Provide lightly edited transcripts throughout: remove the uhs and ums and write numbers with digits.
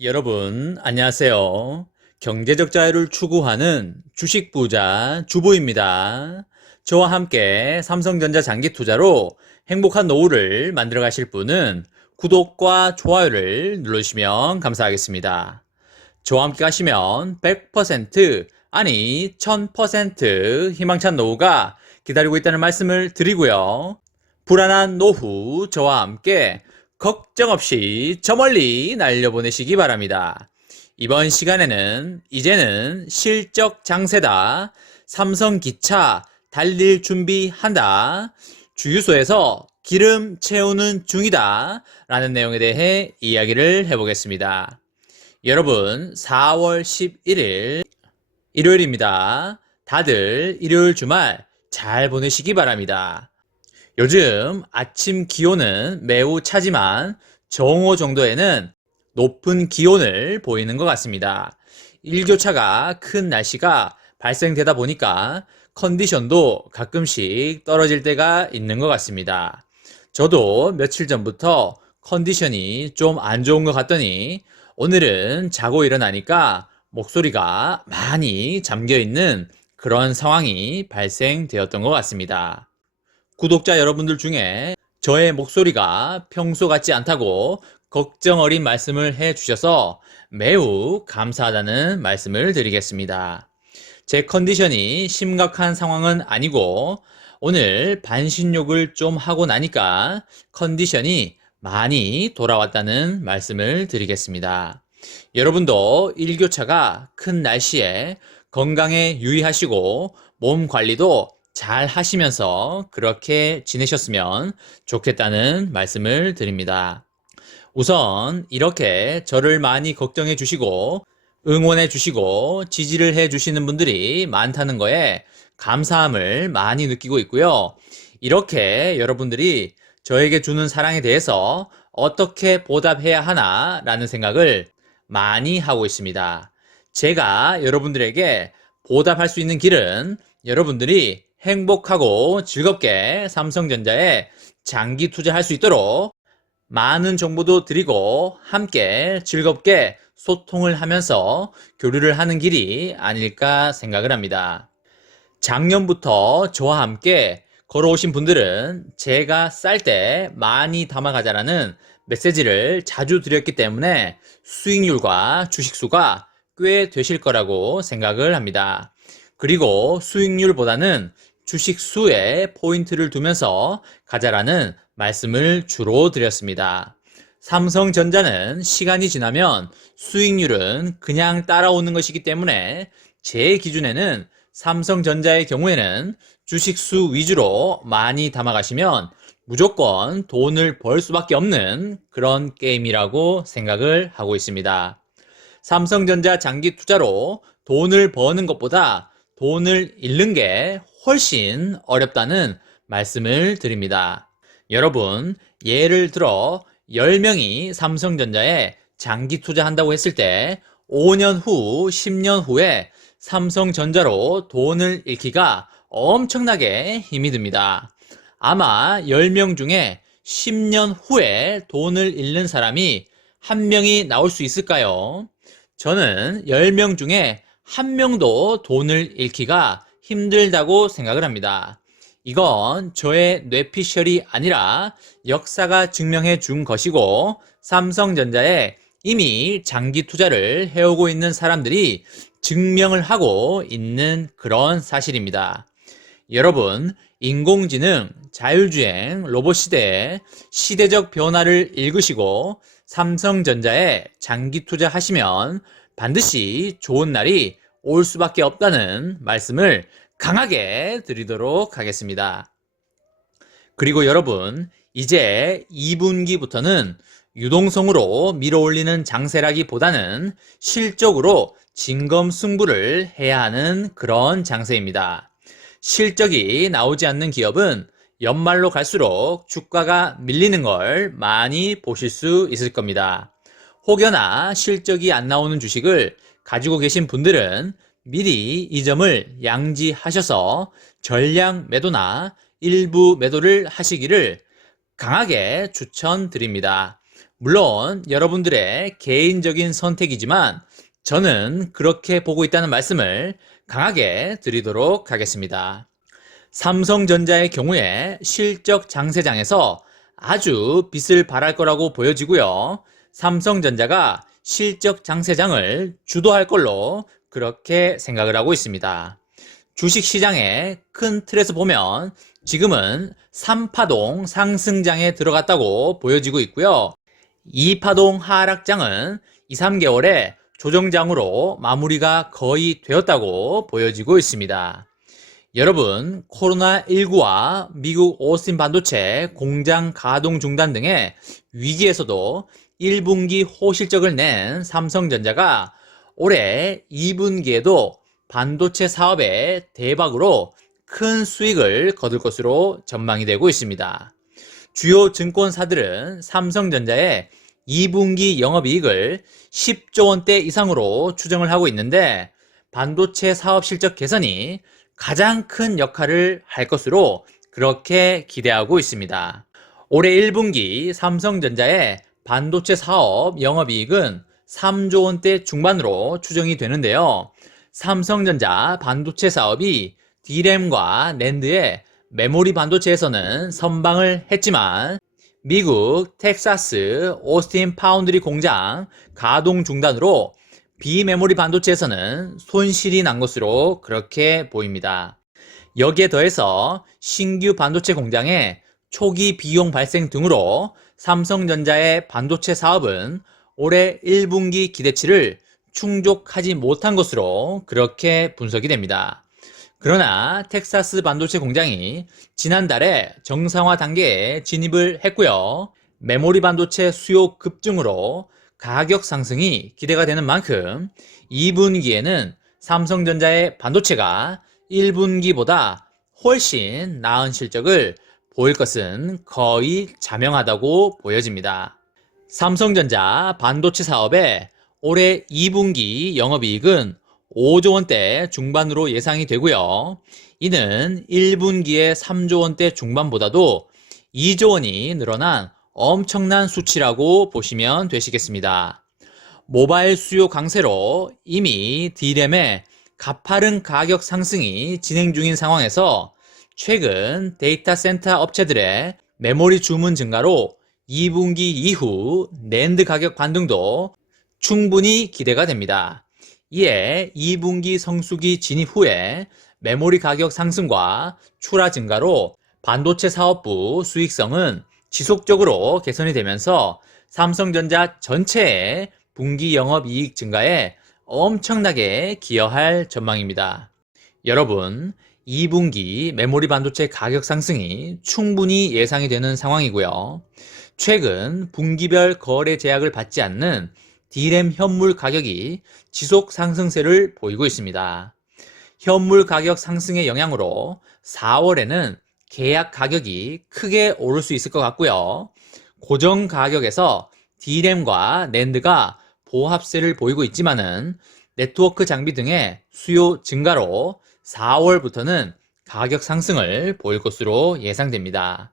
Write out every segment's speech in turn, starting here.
여러분, 안녕하세요. 경제적 자유를 추구하는 주식 부자 주부입니다. 저와 함께 삼성전자 장기 투자로 행복한 노후를 만들어 가실 분은 구독과 좋아요를 눌러주시면 감사하겠습니다. 저와 함께 하시면 100% 아니 1000% 희망찬 노후가 기다리고 있다는 말씀을 드리고요. 불안한 노후 저와 함께 걱정 없이 저 멀리 날려보내시기 바랍니다. 이번 시간에는 이제는 실적 장세다. 삼성기차 달릴 준비한다. 주유소에서 기름 채우는 중이다. 라는 내용에 대해 이야기를 해보겠습니다. 여러분, 4월 11일 일요일입니다. 다들 일요일 주말 잘 보내시기 바랍니다. 요즘 아침 기온은 매우 차지만 정오 정도에는 높은 기온을 보이는 것 같습니다. 일교차가 큰 날씨가 발생되다 보니까 컨디션도 가끔씩 떨어질 때가 있는 것 같습니다. 저도 며칠 전부터 컨디션이 좀 안 좋은 것 같더니 오늘은 자고 일어나니까 목소리가 많이 잠겨 있는 그런 상황이 발생되었던 것 같습니다. 구독자 여러분들 중에 저의 목소리가 평소 같지 않다고 걱정 어린 말씀을 해주셔서 매우 감사하다는 말씀을 드리겠습니다. 제 컨디션이 심각한 상황은 아니고 오늘 반신욕을 좀 하고 나니까 컨디션이 많이 돌아왔다는 말씀을 드리겠습니다. 여러분도 일교차가 큰 날씨에 건강에 유의하시고 몸 관리도 잘 하시면서 그렇게 지내셨으면 좋겠다는 말씀을 드립니다. 우선 이렇게 저를 많이 걱정해 주시고 응원해 주시고 지지를 해 주시는 분들이 많다는 거에 감사함을 많이 느끼고 있고요. 이렇게 여러분들이 저에게 주는 사랑에 대해서 어떻게 보답해야 하나라는 생각을 많이 하고 있습니다. 제가 여러분들에게 보답할 수 있는 길은 여러분들이 행복하고 즐겁게 삼성전자에 장기 투자할 수 있도록 많은 정보도 드리고 함께 즐겁게 소통을 하면서 교류를 하는 길이 아닐까 생각을 합니다. 작년부터 저와 함께 걸어오신 분들은 제가 쌀 때 많이 담아가자라는 메시지를 자주 드렸기 때문에 수익률과 주식수가 꽤 되실 거라고 생각을 합니다. 그리고 수익률보다는 주식수에 포인트를 두면서 가자라는 말씀을 주로 드렸습니다. 삼성전자는 시간이 지나면 수익률은 그냥 따라오는 것이기 때문에 제 기준에는 삼성전자의 경우에는 주식수 위주로 많이 담아가시면 무조건 돈을 벌 수밖에 없는 그런 게임이라고 생각을 하고 있습니다. 삼성전자 장기 투자로 돈을 버는 것보다 돈을 잃는 게 훨씬 어렵다는 말씀을 드립니다. 여러분, 예를 들어 10명이 삼성전자에 장기 투자한다고 했을 때 5년 후, 10년 후에 삼성전자로 돈을 잃기가 엄청나게 힘이 듭니다. 아마 10명 중에 10년 후에 돈을 잃는 사람이 한 명이 나올 수 있을까요? 저는 10명 중에 한 명도 돈을 잃기가 힘들다고 생각을 합니다. 이건 저의 뇌피셜이 아니라 역사가 증명해 준 것이고 삼성전자에 이미 장기 투자를 해오고 있는 사람들이 증명을 하고 있는 그런 사실입니다. 여러분, 인공지능, 자율주행, 로봇 시대에 시대적 변화를 읽으시고 삼성전자에 장기 투자하시면 반드시 좋은 날이 올 수밖에 없다는 말씀을 강하게 드리도록 하겠습니다. 그리고 여러분, 이제 2분기부터는 유동성으로 밀어올리는 장세라기보다는 실적으로 진검승부를 해야 하는 그런 장세입니다. 실적이 나오지 않는 기업은 연말로 갈수록 주가가 밀리는 걸 많이 보실 수 있을 겁니다. 혹여나 실적이 안 나오는 주식을 가지고 계신 분들은 미리 이 점을 양지하셔서 전량 매도나 일부 매도를 하시기를 강하게 추천드립니다. 물론 여러분들의 개인적인 선택이지만 저는 그렇게 보고 있다는 말씀을 강하게 드리도록 하겠습니다. 삼성전자의 경우에 실적 장세장에서 아주 빛을 발할 거라고 보여지고요. 삼성전자가 실적 장세장을 주도할 걸로 그렇게 생각을 하고 있습니다. 주식시장의 큰 틀에서 보면 지금은 3파동 상승장에 들어갔다고 보여지고 있고요. 2파동 하락장은 2, 3개월의 조정장으로 마무리가 거의 되었다고 보여지고 있습니다. 여러분, 코로나19와 미국 오스틴 반도체 공장 가동 중단 등의 위기에서도 1분기 호실적을 낸 삼성전자가 올해 2분기에도 반도체 사업의 대박으로 큰 수익을 거둘 것으로 전망이 되고 있습니다. 주요 증권사들은 삼성전자의 2분기 영업이익을 10조 원대 이상으로 추정을 하고 있는데 반도체 사업 실적 개선이 가장 큰 역할을 할 것으로 그렇게 기대하고 있습니다. 올해 1분기 삼성전자의 반도체 사업 영업이익은 3조 원대 중반으로 추정이 되는데요. 삼성전자 반도체 사업이 D램과 낸드의 메모리 반도체에서는 선방을 했지만 미국 텍사스 오스틴 파운드리 공장 가동 중단으로 비메모리 반도체에서는 손실이 난 것으로 그렇게 보입니다. 여기에 더해서 신규 반도체 공장의 초기 비용 발생 등으로 삼성전자의 반도체 사업은 올해 1분기 기대치를 충족하지 못한 것으로 그렇게 분석이 됩니다. 그러나 텍사스 반도체 공장이 지난달에 정상화 단계에 진입을 했고요. 메모리 반도체 수요 급증으로 가격 상승이 기대가 되는 만큼 2분기에는 삼성전자의 반도체가 1분기보다 훨씬 나은 실적을 보일 것은 거의 자명하다고 보여집니다. 삼성전자 반도체 사업의 올해 2분기 영업이익은 5조 원대 중반으로 예상이 되고요. 이는 1분기의 3조 원대 중반보다도 2조 원이 늘어난 엄청난 수치라고 보시면 되시겠습니다. 모바일 수요 강세로 이미 D램의 가파른 가격 상승이 진행 중인 상황에서 최근 데이터 센터 업체들의 메모리 주문 증가로 2분기 이후 낸드 가격 반등도 충분히 기대가 됩니다. 이에 2분기 성수기 진입 후에 메모리 가격 상승과 출하 증가로 반도체 사업부 수익성은 지속적으로 개선이 되면서 삼성전자 전체의 분기 영업이익 증가에 엄청나게 기여할 전망입니다. 여러분, 2분기 메모리 반도체 가격 상승이 충분히 예상이 되는 상황이고요. 최근 분기별 거래 제약을 받지 않는 D램 현물 가격이 지속 상승세를 보이고 있습니다. 현물 가격 상승의 영향으로 4월에는 계약 가격이 크게 오를 수 있을 것 같고요. 고정 가격에서 D램과 낸드가 보합세를 보이고 있지만은 네트워크 장비 등의 수요 증가로 4월부터는 가격 상승을 보일 것으로 예상됩니다.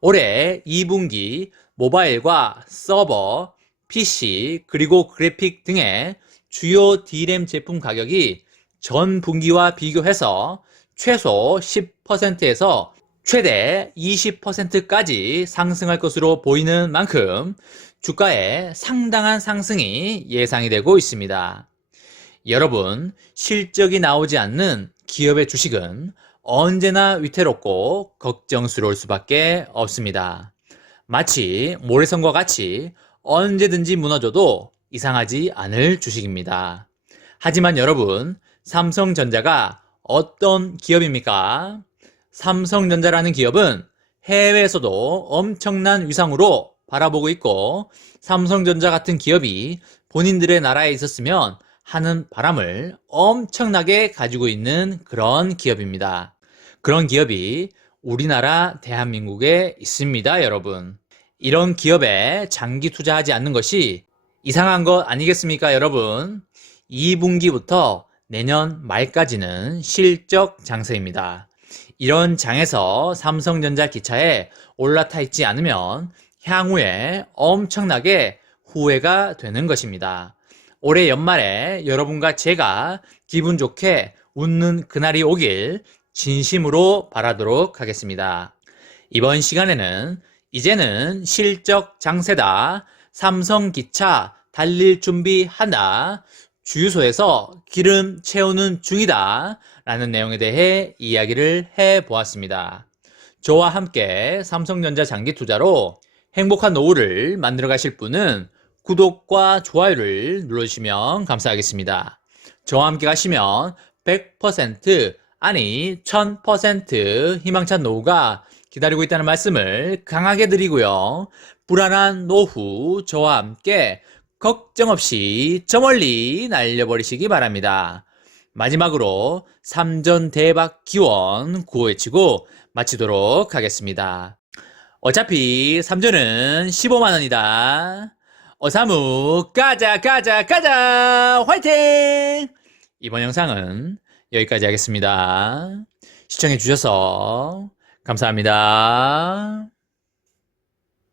올해 2분기 모바일과 서버, PC, 그리고 그래픽 등의 주요 D램 제품 가격이 전 분기와 비교해서 최소 10%에서 최대 20%까지 상승할 것으로 보이는 만큼 주가에 상당한 상승이 예상이 되고 있습니다. 여러분, 실적이 나오지 않는 기업의 주식은 언제나 위태롭고 걱정스러울 수밖에 없습니다. 마치 모래성과 같이 언제든지 무너져도 이상하지 않을 주식입니다. 하지만 여러분, 삼성전자가 어떤 기업입니까? 삼성전자라는 기업은 해외에서도 엄청난 위상으로 바라보고 있고 삼성전자 같은 기업이 본인들의 나라에 있었으면 하는 바람을 엄청나게 가지고 있는 그런 기업입니다. 그런 기업이 우리나라 대한민국에 있습니다, 여러분. 이런 기업에 장기 투자하지 않는 것이 이상한 것 아니겠습니까, 여러분? 2분기부터 내년 말까지는 실적 장세입니다. 이런 장에서 삼성전자 기차에 올라타 있지 않으면 향후에 엄청나게 후회가 되는 것입니다. 올해 연말에 여러분과 제가 기분 좋게 웃는 그날이 오길 진심으로 바라도록 하겠습니다. 이번 시간에는 이제는 실적 장세다, 삼성기차 달릴 준비한다, 주유소에서 기름 채우는 중이다 라는 내용에 대해 이야기를 해보았습니다. 저와 함께 삼성전자 장기 투자로 행복한 노후를 만들어 가실 분은 구독과 좋아요를 눌러주시면 감사하겠습니다. 저와 함께 가시면 100% 아니 1000% 희망찬 노후가 기다리고 있다는 말씀을 강하게 드리고요. 불안한 노후 저와 함께 걱정 없이 저 멀리 날려버리시기 바랍니다. 마지막으로 3전 대박 기원 구호외치고 마치도록 하겠습니다. 어차피 3전은 15만 원이다. 어사무 가자 가자 가자 화이팅! 이번 영상은 여기까지 하겠습니다. 시청해 주셔서 감사합니다.